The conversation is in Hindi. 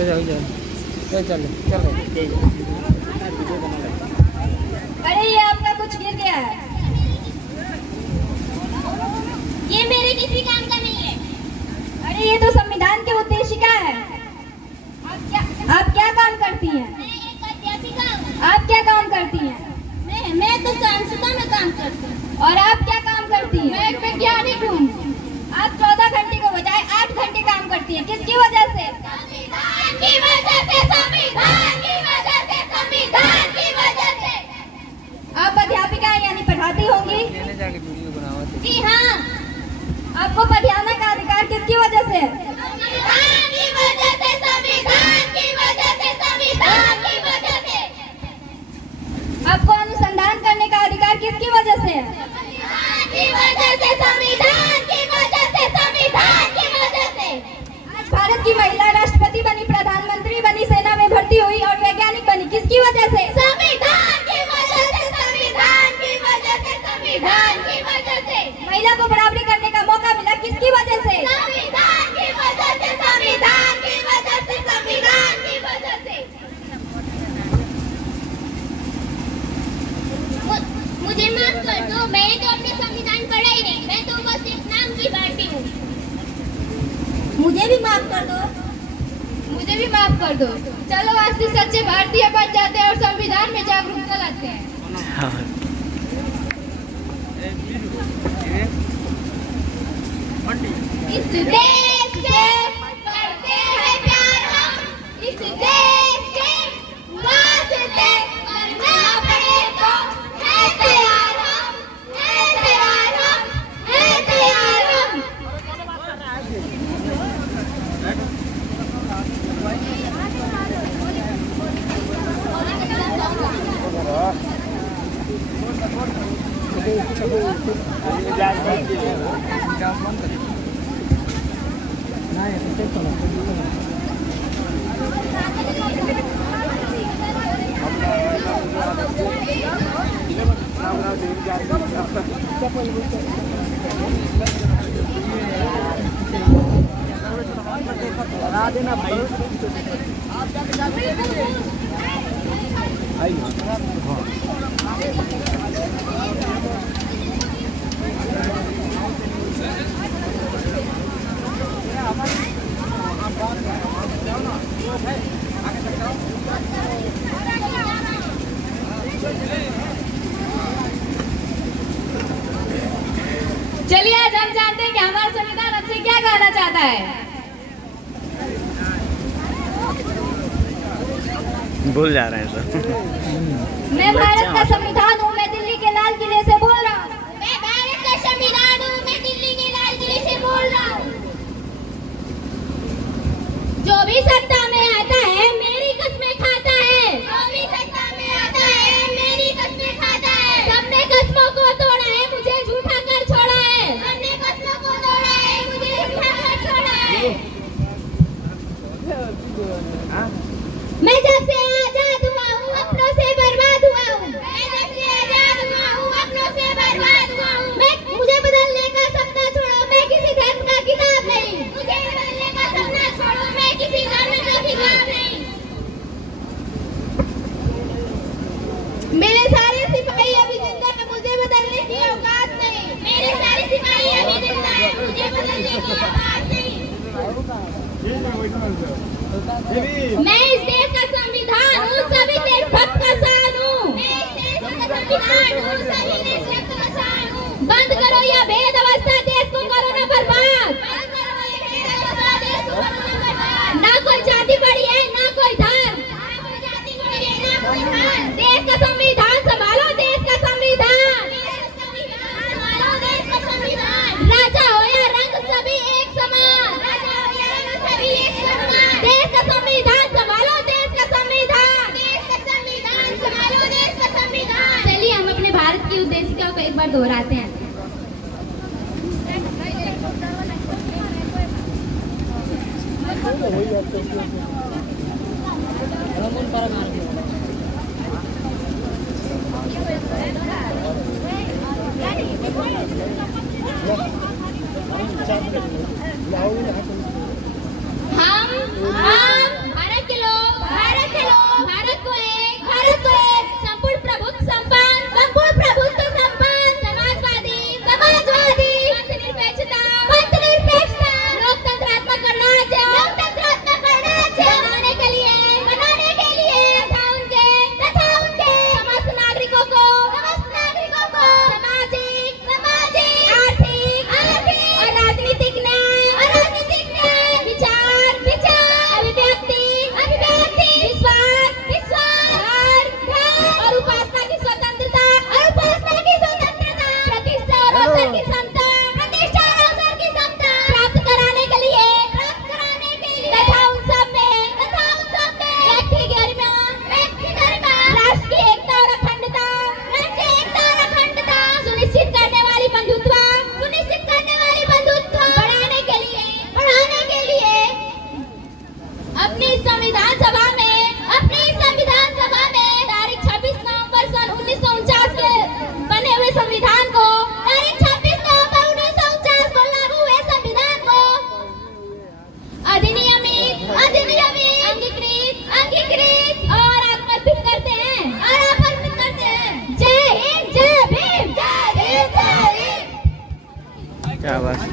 अरे ये आपका कुछ गिर गया है। ये मेरे किसी काम का नहीं है। अरे ये तो संविधान के उद्देशिका है। आप क्या काम करती हैं? मैं एक अध्यापिका हूँ। आप क्या काम करती हैं? मैं तो संस्था में काम करती हूँ। और आप क्या काम करती हैं? मैं एक वैज्ञानिक हूँ। आप 14 घंटे को बजाय 8 घंटे काम करती हैं। किसकी वजह से? संविधान की वजह से, संविधान की वजह से, संविधान की वजह से। आप अध्यापिका यानी पढ़ाती होंगी? जी हाँ। आपको पढ़ाने का अधिकार किसकी वजह से? संविधान की वजह से, संविधान की वजह से, संविधान की वजह से। आपको अनुसंधान करने का अधिकार किसकी वजह से? संविधान की वजह से, संविधान की वजह से, संविधान की वजह से। आज भारत की महिला राष्ट्रपति बनी, प्रधानमंत्री बनी, सेना में भर्ती हुई और वैज्ञानिक बनी। किसकी वजह से? संविधान की वजह से, संविधान की वजह से, संविधान की वजह से। महिला को बराबरी करने का मौका मिला। किसकी वजह से? संविधान की वजह से, संविधान की वजह से, संविधान की वजह से। मुझे माफ कर दो, मैंने तो अपने संविधान पढ़ा ही नहीं। मैं तो बस एक नाम की बाटी हूँ। मुझे भी माफ कर दो। मुझे भी माफ कर दो। चलो आज से सच्चे भारतीय बन जाते हैं और संविधान में जागरूकता लाते हैं। इस देश से करते हैं प्यार हम, इस देश के वास्ते मरना पड़े तो है तैयार हम, है तैयार हम, है तैयार हम। चलिए आज हम जानते हैं कि हमारा संविधान हमसे क्या कहना चाहता है। भूल जा रहे हैं सर। मैं भारत का संविधान हूँ। मैं दिल्ली के लाल किले से बोल रहा हूँ। मैं भारत का संविधान हूँ। मैं दिल्ली के लाल किले से बोल रहा हूँ। जो भी सत्ता में आता है मेरी कस्में खाता है। जो भी सत्ता में आता है मेरी कस्में खाता है। सबने कस्मों को तोड़ा है, मुझे झूठा कर छोड़ा है। सबने कस्मों को तोड़ा है, मुझे झूठा कर छोड़ा है। मैं जब से आजाद हुआ हूँ अपनों से बर्बाद हुआ हूँ। मैं जब से आजाद हुआ हूँ अपनों से बर्बाद हुआ हूँ। मुझे बदलने का सपना छोड़ो, मैं किसी धर्म का खिलाफ नहीं। मुझे बदलने का सपना छोड़ो, मैं किसी धर्म का खिलाफ नहीं। मेरे सारे सिपाही अभी जिंदा हैं, मुझे बदलने की औकात नहीं। मेरे सारे सिपाही अभी जिंदा हैं, मुझे बदलने की औकात नहीं। मैं इस देश का संविधान हूँ, सभी देशभक्त का शान हूँ। मैं इस देश का संविधान हूँ, सभी देशभक्त का शान हूँ। बंद करो यह भेद अवस्था, देश को करो ना बर्बाद। बंद करो ये भेद अवस्था, देश को करो ना बर्बाद। ना कोई जाति बड़ी है, ना कोई धर्म। ना कोई जाति बड़ी है, ना कोई धर्म। देश का संविधान संभालो, देश का संविधान। देश का संविधान संभालो, देश का संविधान। राजा हो या रंग सभी एक समान। राजा हो या रंग सभी एक समान। देश का संविधान संभालो, देश का संविधान। देश का संविधान संभालो, देश का संविधान। चलिए हम अपने भारत की उद्देशिका को एक बार दोहराते हैं।